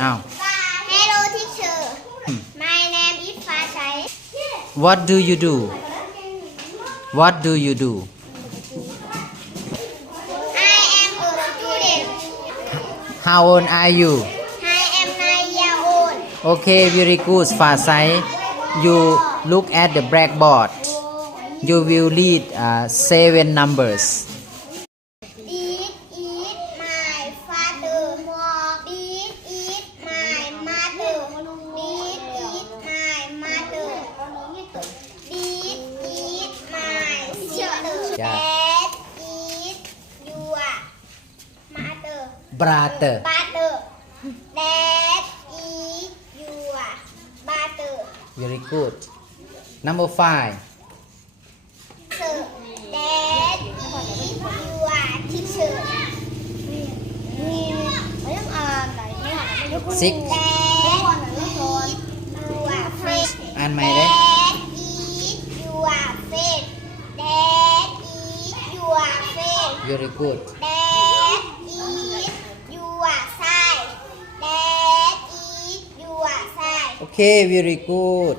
อ้าว Hello teacher My name is Fasai What do you do What do you do I am a student How old are you I am 9 years old Okay very good ฟาไซ You look at the blackboard You will read 7 numbers This is my father This is my mother This is my mother This is my sister Yeah. That is your mother Brother Butter That is your butter Very good Number 5 Sir That is your teacher 6 That is your friend อ่านใหม่เลย That is your friend That is your friend Very good That is your side That is your side Okay very good